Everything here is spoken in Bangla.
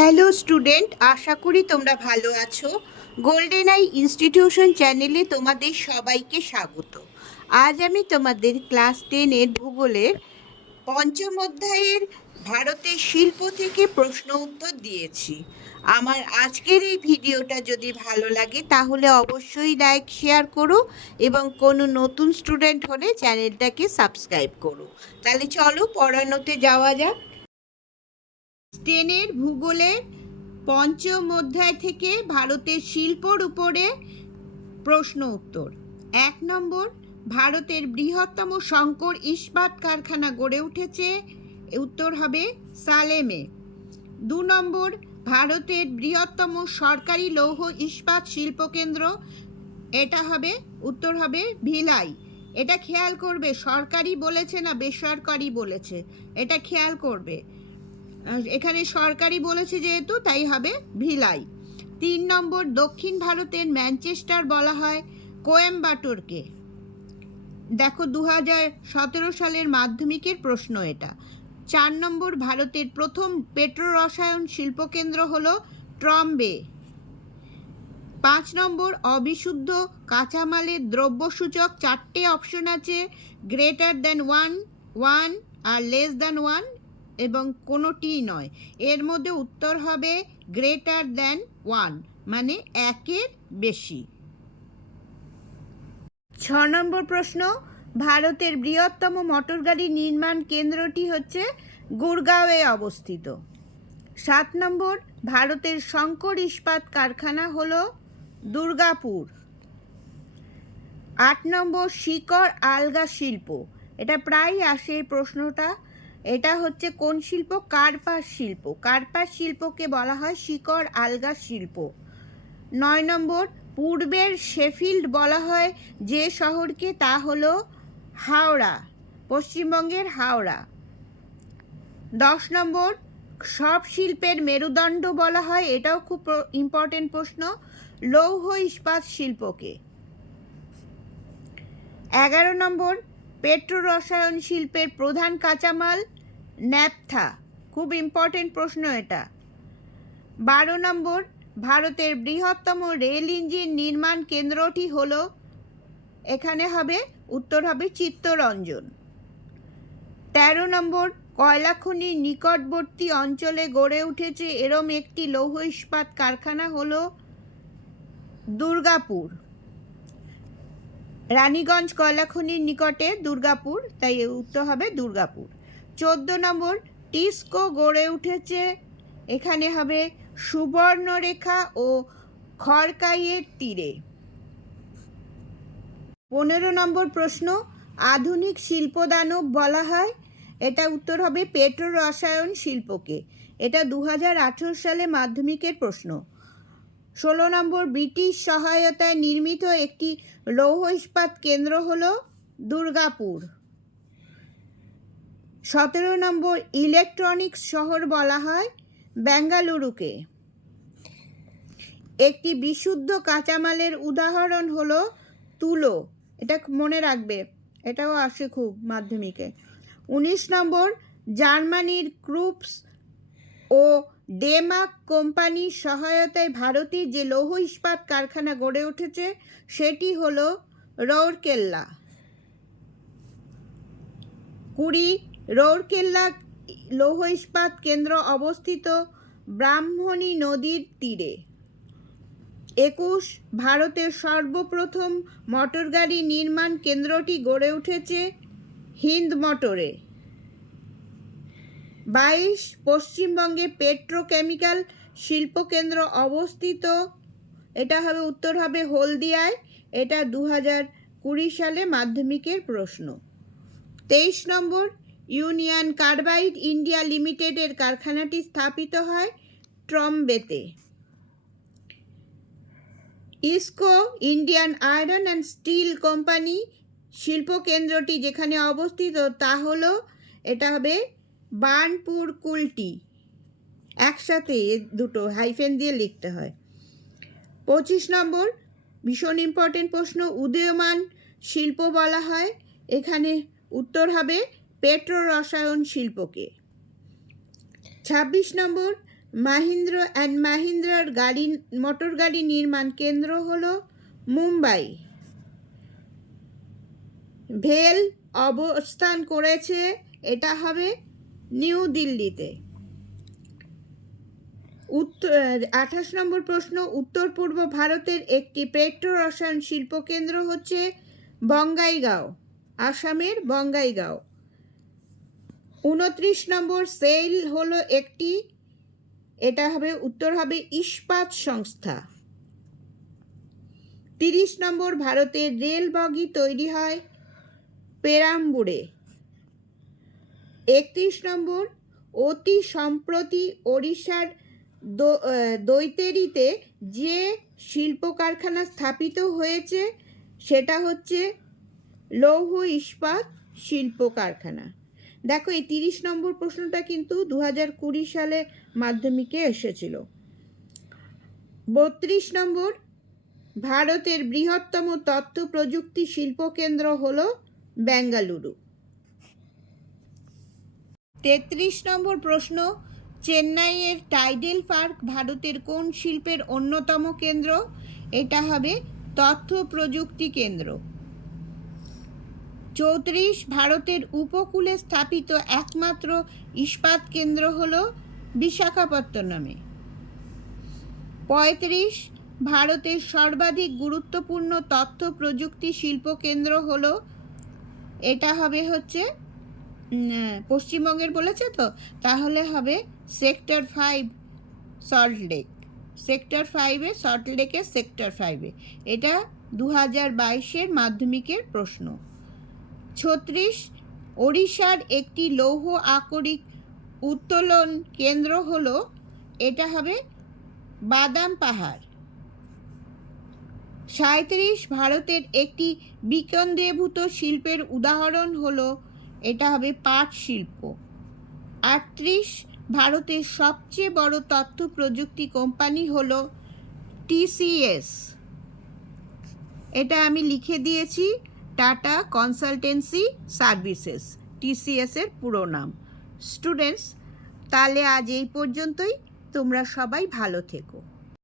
হ্যালো স্টুডেন্ট, আশা করি তোমরা ভালো আছো। গোল্ডেন আই ইনস্টিটিউশন চ্যানেলে তোমাদের সবাইকে স্বাগত। আজ আমি তোমাদের ক্লাস 10-এর ভূগোলের পঞ্চম অধ্যায়ের ভারতের শিল্প থেকে প্রশ্ন উত্তর দিয়েছি। আমার আজকের এই ভিডিওটা যদি ভালো লাগে তাহলে অবশ্যই লাইক শেয়ার করো এবং কোনো নতুন স্টুডেন্ট হলে চ্যানেলটাকে সাবস্ক্রাইব করো। তাহলে চলো পড়ানোতে যাওয়া যাক। 10-এর ভূগোলের পঞ্চম অধ্যায় থেকে ভারতের শিল্পর উপরে প্রশ্ন উত্তর। 1 নম্বর, ভারতের বৃহত্তম শঙ্কর ইস্পাত কারখানা গড়ে উঠেছে, উত্তর হবে সালেমে। 2 নম্বর, ভারতের বৃহত্তম সরকারি লৌহ ইস্পাত শিল্পকেন্দ্র, এটা হবে উত্তর হবে ভিলাই। এটা খেয়াল করবে, সরকারি বলেছে না বেসরকারি বলেছে, এটা খেয়াল করবে। এখানে সরকারি বলেছে যেহেতু তাই হবে ভিলাই। 3 নম্বর, দক্ষিণ ভারতের ম্যানচেস্টার বলা হয় কোয়েম্বাটোরকে। দেখো 2017 সালের মাধ্যমিকের প্রশ্ন এটা। 4 নম্বর, ভারতের প্রথম পেট্রো রসায়ন শিল্পকেন্দ্র হলো ট্রম্বে। 5 নম্বর, অবিশুদ্ধ কাঁচামালের দ্রব্যসূচক 4টে অপশন আছে, গ্রেটার দ্যান 1, 1 আর লেস দ্যান 1 এবং কোনোটি নয়। এর মধ্যে উত্তর হবে গ্রেটার দ্যান 1, মানে 1-এর বেশি। 6 নম্বর প্রশ্ন, ভারতের বৃহত্তম মোটরগাড়ি নির্মাণ কেন্দ্রটি হচ্ছে গুরগাঁওয়ে অবস্থিত। 7 নম্বর, ভারতের শঙ্কর ইস্পাত কারখানা হলো দুর্গাপুর। 8 নম্বর, শিকড় আলগা শিল্প, এটা প্রায় আসে এই প্রশ্নটা। এটা হচ্ছে কোন শিল্প? কার্পাস শিল্প। কার্পাস শিল্পকে বলা হয় শিকড় আলগা শিল্প। 9 নম্বর, পূর্বের শেফিল্ড বলা হয় যে শহরকে, তা হলো হাওড়া, পশ্চিমবঙ্গের হাওড়া। 10 নম্বর, সব শিল্পের মেরুদণ্ড বলা হয়, এটাও খুব ইম্পর্টেন্ট প্রশ্ন, লৌহ ইস্পাত শিল্পকে। 11 নম্বর, পেট্রো রসায়ন শিল্পের প্রধান কাঁচামাল ন্যাপথা, খুব ইম্পর্টেন্ট প্রশ্ন এটা। 12 নম্বর, ভারতের বৃহত্তম রেল ইঞ্জিন নির্মাণ কেন্দ্রটি হলো, এখানে হবে উত্তর হবে চিত্তরঞ্জন। 13 নম্বর, কয়লা খনির নিকটবর্তী অঞ্চলে গড়ে উঠেছে এরম একটি লৌহ ইস্পাত কারখানা হলো দুর্গাপুর। রানীগঞ্জ কয়লা খনির নিকটে দুর্গাপুর, তাই উত্তর হবে দুর্গাপুর। 14 নম্বর, টিস্কো গড়ে উঠেছে, এখানে হবে সুবর্ণরেখা ও খড়কাইয়ের তীরে। 15 নম্বর প্রশ্ন, আধুনিক শিল্পদানব বলা হয়, এটা উত্তর হবে পেট্রো রসায়ন শিল্পকে। এটা 2018 সালে মাধ্যমিকের প্রশ্ন। 16 নম্বর, ব্রিটিশ সহায়তায় নির্মিত একটি লৌহ ইস্পাত কেন্দ্র হলো দুর্গাপুর। 17 নম্বর, ইলেকট্রনিক্স শহর বলা হয় বেঙ্গালুরুকে। একটি বিশুদ্ধ কাঁচামালের উদাহরণ হলো তুলো, এটা মনে রাখবে, এটাও আসে খুব মাধ্যমিকে। 19 নম্বর, জার্মানির ক্রুপস ও ডেমাক কোম্পানির সহায়তায় ভারতের যে লৌহ ইস্পাত কারখানা গড়ে উঠেছে সেটি হলো রৌরকেল্লা। 20, রৌরকেল্লা লৌহ ইস্পাত কেন্দ্র অবস্থিত ব্রাহ্মণী নদীর তীরে। 21, ভারতের সর্বপ্রথম মোটরগাড়ি নির্মাণ কেন্দ্রটি গড়ে উঠেছে হিন্দ মোটরে। 22, পশ্চিমবঙ্গে পেট্রোকেমিক্যাল শিল্পকেন্দ্র অবস্থিত, এটা হবে উত্তর হবে হলদিয়ায়, এটা 2020 সালে মাধ্যমিকের প্রশ্ন। 23 নম্বর, ইউনিয়ন কার্বাইড ইন্ডিয়া লিমিটেডের কারখানাটি স্থাপিত হয় ট্রম্বেতে। IISCO Indian Iron and Steel Company শিল্পকেন্দ্রটি যেখানে অবস্থিত তা হলো, এটা হবে বার্নপুর কুলটি, একসাথে দুটো হাইফেন দিয়ে লিখতে হয়। 25 নম্বর, ভীষণ ইম্পর্টেন্ট প্রশ্ন, উদীয়মান শিল্প বলা হয়, এখানে উত্তর হবে পেট্রো রসায়ন শিল্পকে। 26 নম্বর, মাহিন্দ্র অ্যান্ড মাহিন্দ্রার মোটর গাড়ি নির্মাণ কেন্দ্র হলো মুম্বাই। ভেল অবস্থান করেছে, এটা হবে নিউ দিল্লিতে। 28 নম্বর প্রশ্ন, উত্তর পূর্ব ভারতের একটি পেট্রো রসায়ন শিল্প কেন্দ্র হচ্ছে বঙ্গাইগাঁও, আসামের বঙ্গাইগাঁও। 29 নম্বর, সেল হলো একটি, এটা হবে উত্তর হবে ইস্পাত সংস্থা। 30 নম্বর, ভারতের রেল বগি তৈরি হয় পেরাম্বুরে। 31 নম্বর, অতি সম্প্রতি ওড়িশার দৈতেরিতে যে শিল্প কারখানা স্থাপিত হয়েছে সেটা হচ্ছে লৌহ ইস্পাত শিল্প কারখানা। দেখো, এই 30 নম্বর প্রশ্নটা কিন্তু 2020 সালে মাধ্যমিকে এসেছিল। 32 নম্বর, ভারতের বৃহত্তম তথ্য প্রযুক্তি শিল্প কেন্দ্র হলো বেঙ্গালুরু। 33 নম্বর প্রশ্ন, চেন্নাইয়ের টাইডেল পার্ক ভারতের কোন শিল্পের অন্যতম কেন্দ্র? এটা হবে তথ্য প্রযুক্তি কেন্দ্র। 34, ভারতের উপকূলে স্থাপিত একমাত্র ইস্পাত কেন্দ্র হলো বিশাখাপত্তনমে। 35, ভারতের সর্বাধিক গুরুত্বপূর্ণ তথ্য প্রযুক্তি শিল্প কেন্দ্র হলো, এটা হবে হচ্ছে পশ্চিমবঙ্গের বলেছে তো, তাহলে হবে সেক্টর 5 সল্টলেক। সেক্টর 5-এ সল্টলেকের সেক্টর 5-এ, এটা 2022-এর মাধ্যমিকের প্রশ্ন। 36, ওড়িশার একটি লৌহ আকরিক উত্তোলন কেন্দ্র হলো, এটা হবে বাদাম পাহাড়। 37, ভারতের একটি বিকেন্দ্রীভূত শিল্পের উদাহরণ হলো, এটা হবে পাট শিল্প। 38, ভারতের সবচেয়ে বড় তথ্য প্রযুক্তি কোম্পানি হলো TCS, এটা আমি লিখে দিয়েছি, টাটা কনসালটেন্সি সার্ভিসেস, TCS এর পুরো নাম। স্টুডেন্টস, তাহলে আজ এই পর্যন্তই। তোমরা সবাই ভালো থেকো।